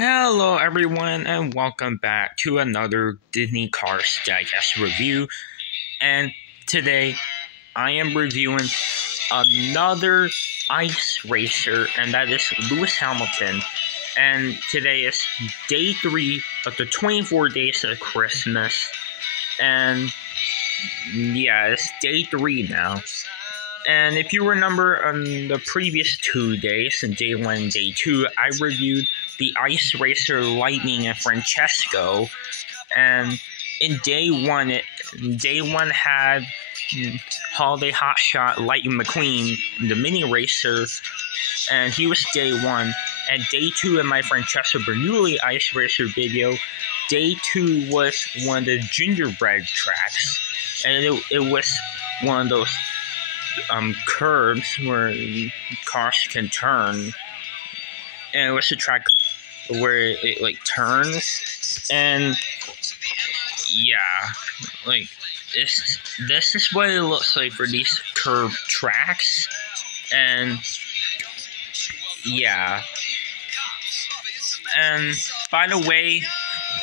Hello everyone and welcome back to another Disney Cars Digest review. And today I am reviewing another ice racer, and that is Lewis Hamilton. And today is day 3 of the 24 days of Christmas. And yeah, it's day 3 now. And if you remember on the previous 2 days, in day 1 and day 2, I reviewed the Ice Racer Lightning and Francesco. And in day 1 had Holiday Hotshot Lightning McQueen, the mini racer, and he was day 1. And day 2 in my Francesco Bernoulli Ice Racer video, day 2 was one of the gingerbread tracks. And it was one of those curves where cars can turn, and it was a track where it like turns, and yeah, like this is what it looks like for these curved tracks. And yeah, and by the way,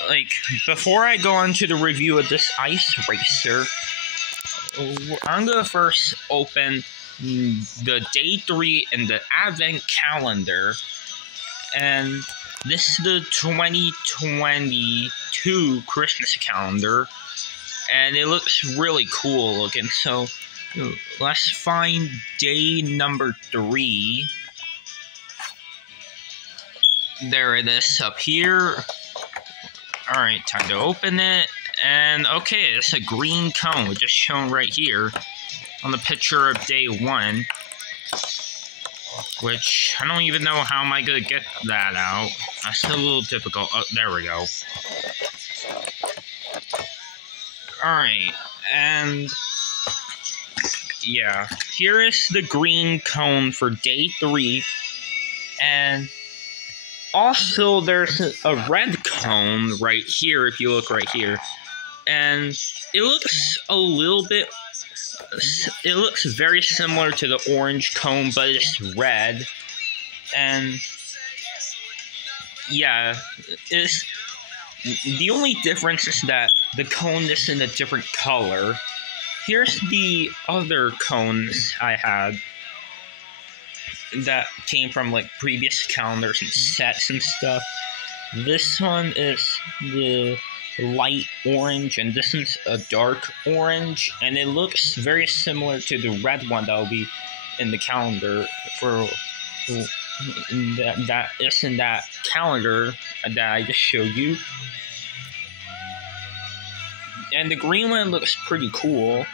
like before I go into the review of this ice racer, I'm going to first open the day 3 in the advent calendar, and this is the 2022 Christmas calendar, and it looks really cool looking. So let's find day number 3. There it is up here. Alright, time to open it. And okay, it's a green cone, just shown right here on the picture of day 1. Which, I don't even know how am I going to get that out. That's a little difficult. Oh, there we go. Alright, and yeah, here is the green cone for day 3. And also, there's a red cone right here, if you look right here. And it looks a little bit, it looks very similar to the orange cone, but it's red. And yeah, it's, the only difference is that the cone is in a different color. Here's the other cones I had that came from like previous calendars and sets and stuff. This one is the light orange, and this is a dark orange, and it looks very similar to the red one that will be in the calendar for that is in that calendar that I just showed you. And the green one looks pretty cool.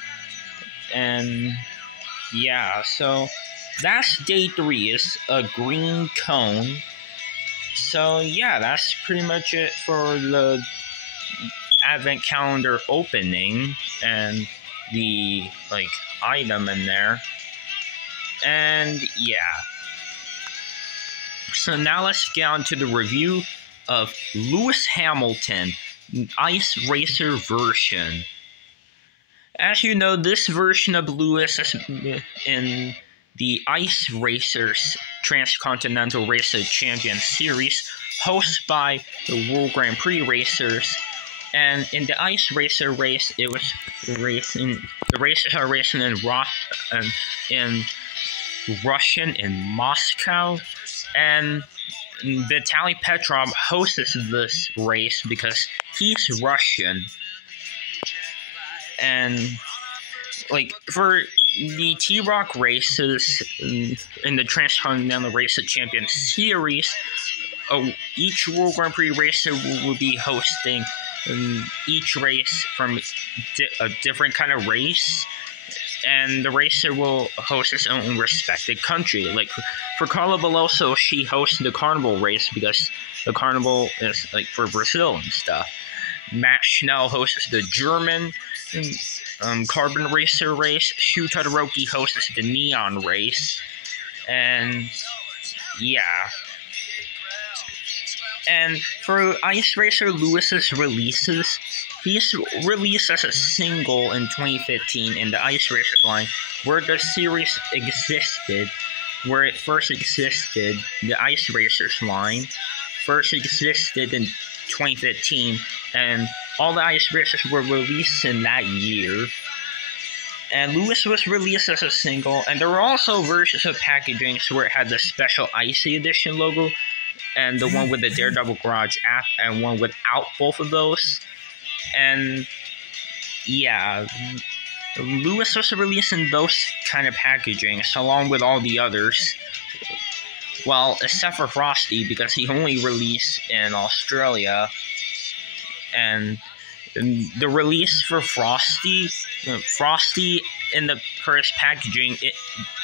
And yeah, so that's day 3, is a green cone. So yeah, that's pretty much it for the advent calendar opening and the like item in there. And yeah, so now let's get on to the review of Lewis Hamilton Ice Racer version. As you know, this version of Lewis is in the Ice Racers Transcontinental Racer Champion Series, hosted by the World Grand Prix Racers. And in the Ice Racer race, it was racing. The racers are racing in Russian in Moscow, and Vitaly Petrov hosts this race because he's Russian. And like for the T-Rock races in the Transcontinental Racer Champion Series, each World Grand Prix racer will be hosting each race from a different kind of race, and the racer will host his own respective country. Like for Carla Veloso, she hosts the Carnival race because the Carnival is like for Brazil and stuff. Matt Schnell hosts the German Carbon Racer race. Shu Todoroki hosts the Neon race. And yeah. And for Ice Racer Lewis's releases, he's released as a single in 2015 in the Ice Racer line, where the series existed, where it first existed, the Ice Racers line. first existed in 2015, and all the ice racers were released in that year. And Lewis was released as a single, and there were also versions of packaging where it had the special Icy Edition logo, and the one with the Daredevil Garage app, and one without both of those. And yeah, Lewis was released in those kind of packaging, along with all the others. Well, except for Frosty, because he only released in Australia. And the release for Frosty in the first packaging, it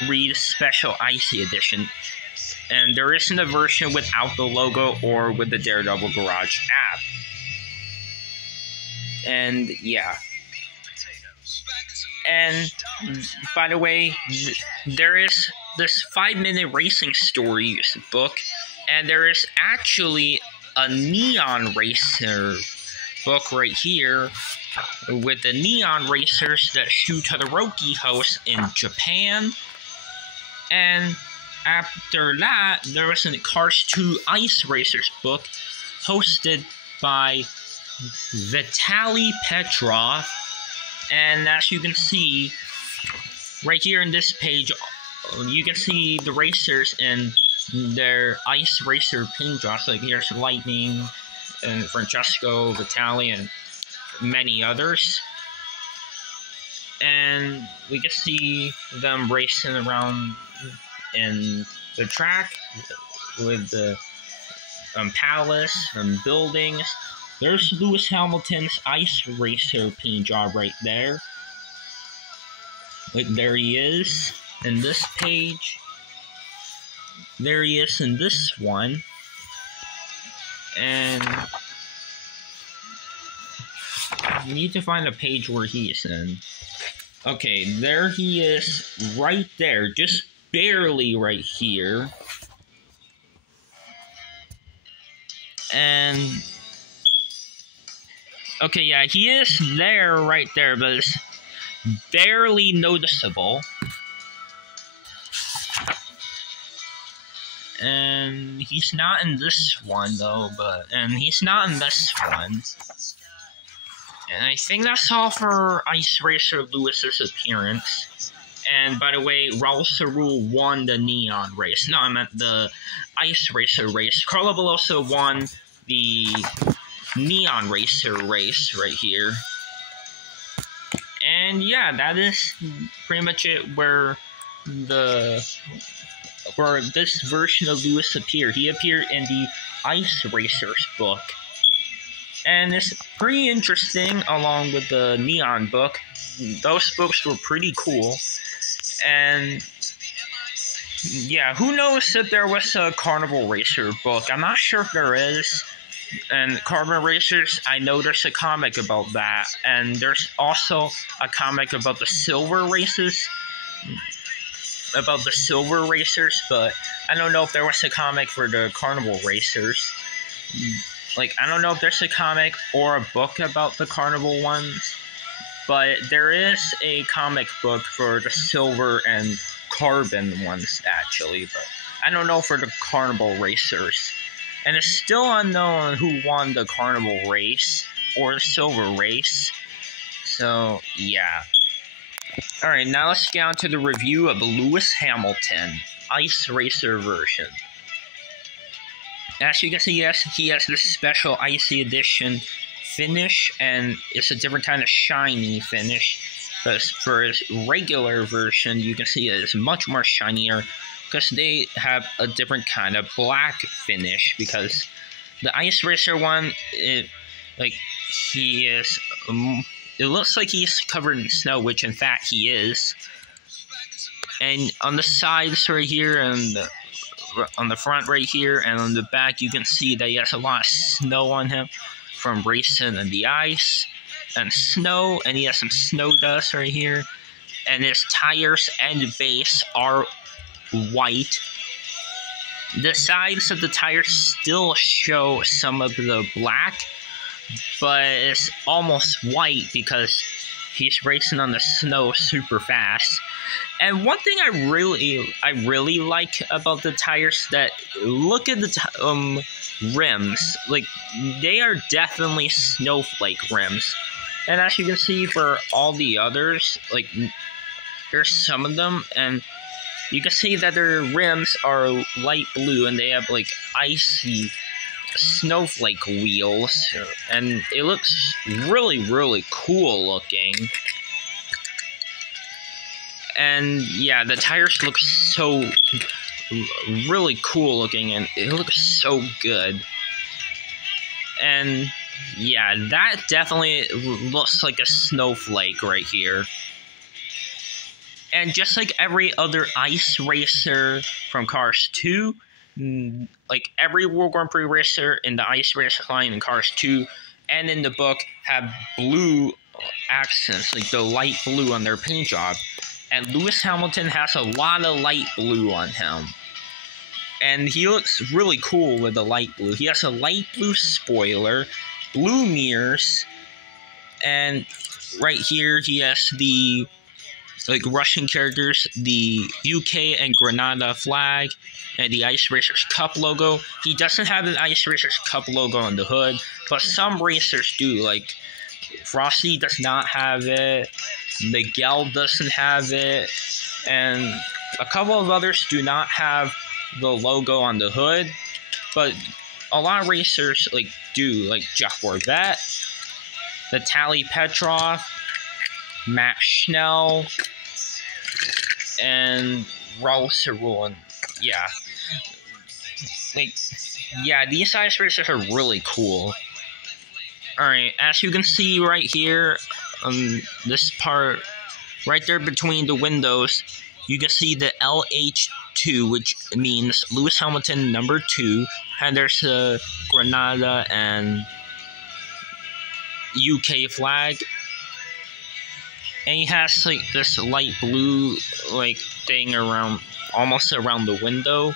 reads Special Icy Edition. And there isn't a version without the logo or with the Daredevil Garage app. And yeah. And by the way, there is this 5-minute racing stories book, and there is actually a Neon Racer book right here with the neon racers that Shu Todoroki hosts in Japan. And after that, there was a Cars 2 Ice Racers book hosted by Vitaly Petrov. And as you can see, right here in this page, you can see the racers in their Ice Racer paint jobs. Like here's Lightning, and Francesco, Vitaly, and many others. And we can see them racing around in the track with the palace and buildings. There's Lewis Hamilton's Ice Racer paint job right there. Like, there he is in this page. There he is in this one. And you need to find a page where he is in. Okay, there he is right there. Just barely right here. And okay, yeah, he is there right there, but it's barely noticeable. And he's not in this one though, and he's not in this one. And I think that's all for Ice Racer Lewis's appearance. And by the way, Raul Cerul won the Neon race. No, I meant the Ice Racer race. Carlo Veloso won the Neon Racer race right here. And yeah, that is pretty much it where this version of Lewis appeared. He appeared in the Ice Racers book. And it's pretty interesting along with the Neon book. Those books were pretty cool. And yeah, who knows if there was a Carnival Racer book. I'm not sure if there is. And Carnival Racers, I know there's a comic about that. And there's also a comic about the Silver Races. About the Silver Racers, but I don't know if there was a comic for the Carnival Racers. Like, I don't know if there's a comic or a book about the Carnival ones, but there is a comic book for the Silver and Carbon ones, actually, but I don't know for the Carnival Racers. And it's still unknown who won the Carnival race or the Silver race, so yeah. Alright, now let's get on to the review of the Lewis Hamilton Ice Racer version. As you can see, yes, he has this special Icy Edition finish, and it's a different kind of shiny finish. But for his regular version, you can see it's much more shinier, because they have a different kind of black finish, because the Ice Racer one, it looks like he's covered in snow, which in fact he is. And on the sides right here, and on the front right here, and on the back, you can see that he has a lot of snow on him from racing in the ice and snow, and he has some snow dust right here. And his tires and base are white. The sides of the tires still show some of the black, but it's almost white because he's racing on the snow super fast. And one thing I really like about the tires, that look at the rims. Like, they are definitely snowflake rims. And as you can see for all the others, like, there's some of them, and you can see that their rims are light blue, and they have like icy snowflake wheels, and it looks really cool looking. And yeah, the tires look so really cool looking, and it looks so good. And yeah, that definitely looks like a snowflake right here. And just like every other ice racer from Cars 2, like every World Grand Prix racer in the ice racer line in Cars 2 and in the book have blue accents, like the light blue on their paint job. And Lewis Hamilton has a lot of light blue on him. And he looks really cool with the light blue. He has a light blue spoiler, blue mirrors, and right here he has the like Russian characters, the UK and Granada flag, and the Ice Racers Cup logo. He doesn't have the Ice Racers Cup logo on the hood, but some racers do. Like Frosty does not have it, Miguel doesn't have it, and a couple of others do not have the logo on the hood. But a lot of racers like do, like Jacques Bourdette, Vitaly Petrov, Matt Schnell, and Raul Cerullo. Yeah, like, yeah, these ice racers are really cool. Alright, as you can see right here, this part, right there between the windows, you can see the LH2, which means Lewis Hamilton number 2, and there's a Granada and UK flag. And he has like this light blue like thing around, almost around the window.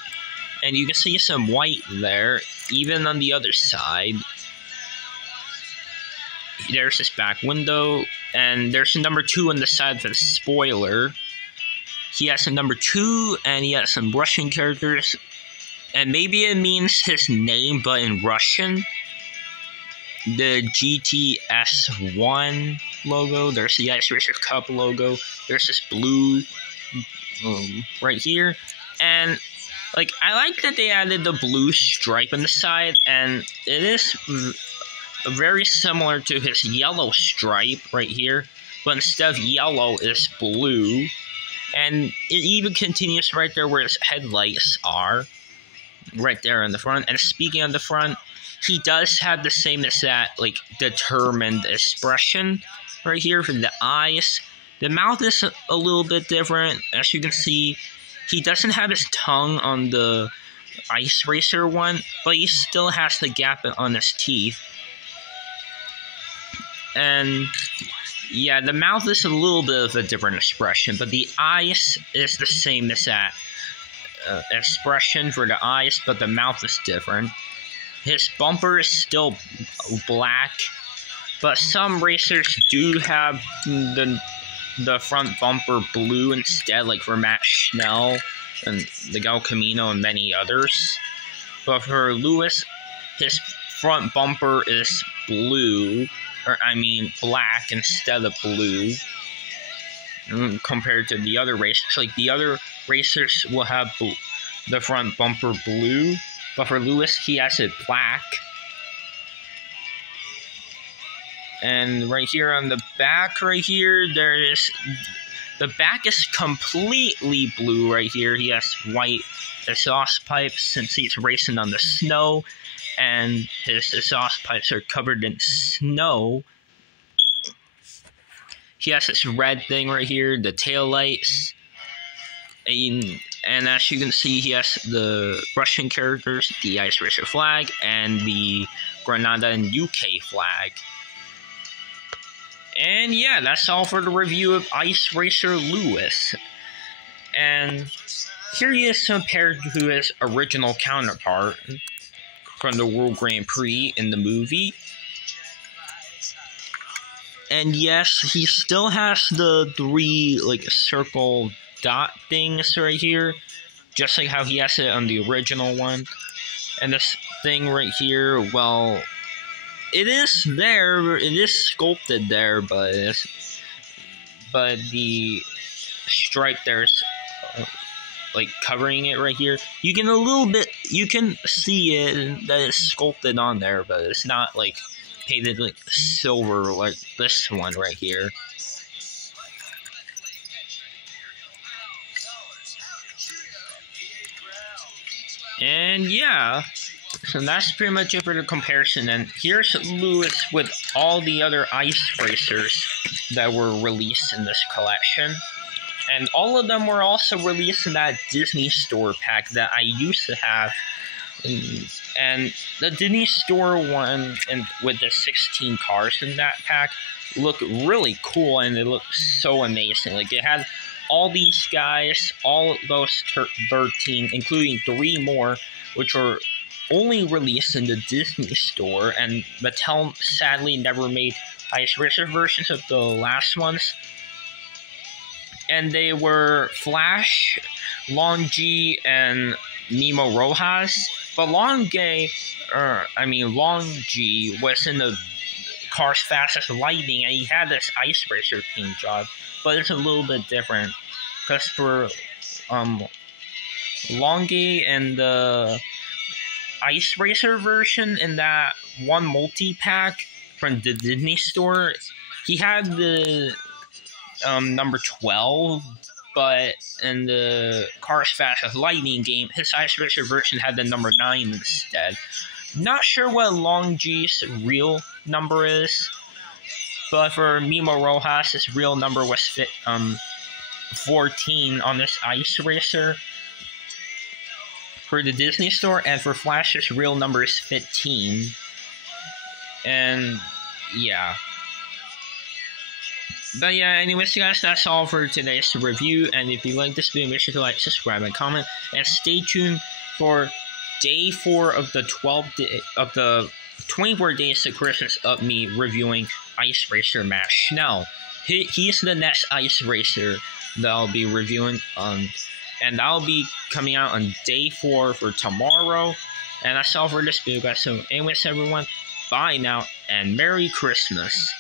And you can see some white there, even on the other side. There's this back window, and there's a number 2 on the side of the spoiler. He has a number 2, and he has some Russian characters. And maybe it means his name, but in Russian. The GTS1 logo. There's the Ice Racer Cup logo. There's this blue right here. And like, I like that they added the blue stripe on the side, and it is very similar to his yellow stripe right here, but instead of yellow it's blue. And it even continues right there where his headlights are, right there in the front. And speaking of the front, he does have the same as that, like, determined expression right here for the eyes. The mouth is a little bit different. As you can see, he doesn't have his tongue on the Ice Racer one, but he still has the gap on his teeth. And yeah, the mouth is a little bit of a different expression, but the eyes is the same as that expression for the eyes, but the mouth is different. His bumper is still black, but some racers do have the front bumper blue instead, like for Matt Schnell and Miguel Camino and many others. But for Lewis, his front bumper is blue, or I mean black instead of blue, compared to the other racers. Like, the other racers will have the front bumper blue, but for Lewis, he has it black. And right here on the back, right here, the back is completely blue right here. He has white exhaust pipes since he's racing on the snow, and his exhaust pipes are covered in snow. He has this red thing right here, the tail lights. And as you can see, he has the Russian characters, the Ice Racer flag, and the Granada and UK flag. And yeah, that's all for the review of Ice Racer Lewis. And here he is compared to his original counterpart from the World Grand Prix in the movie. And yes, he still has the 3 like circle dot things right here, just like how he has it on the original one. And this thing right here, well, it is there, it is sculpted there, but the stripe there's like covering it right here. You can see it that it's sculpted on there, but it's not like painted like silver like this one right here. And yeah, so that's pretty much it for the comparison. And here's Lewis with all the other ice racers that were released in this collection. And all of them were also released in that Disney Store pack that I used to have. And the Disney Store one, and with the 16 cars in that pack, looked really cool, and it looked so amazing. Like, it had all these guys, all those 13, including 3 more, which were only released in the Disney Store, and Mattel sadly never made Ice Racer versions of the last ones. And they were Flash, Long G, and Nemo Rojas. But Long G was in the Cars Fastest Lightning, and he had this Ice Racer paint job. But it's a little bit different, because for Long G and the Ice Racer version in that one multi-pack from the Disney Store, he had the number 12, but in the Cars Fastest Lightning game, his Ice Racer version had the number 9 instead. Not sure what Long G's real number is, but for Nemo Rojas, his real number was 14 on this Ice Racer for the Disney Store, and for Flash's real number is 15. And yeah. But yeah, anyways, guys, that's all for today's review. And if you like this video, make sure to like, subscribe, and comment. And stay tuned for day 4 of the 24 days to Christmas of me reviewing Ice Racer Matt Schnell. He's the next Ice Racer that I'll be reviewing. And that'll be coming out on day 4 for tomorrow. And that's all for this video, guys. So anyways, everyone, bye now, and Merry Christmas.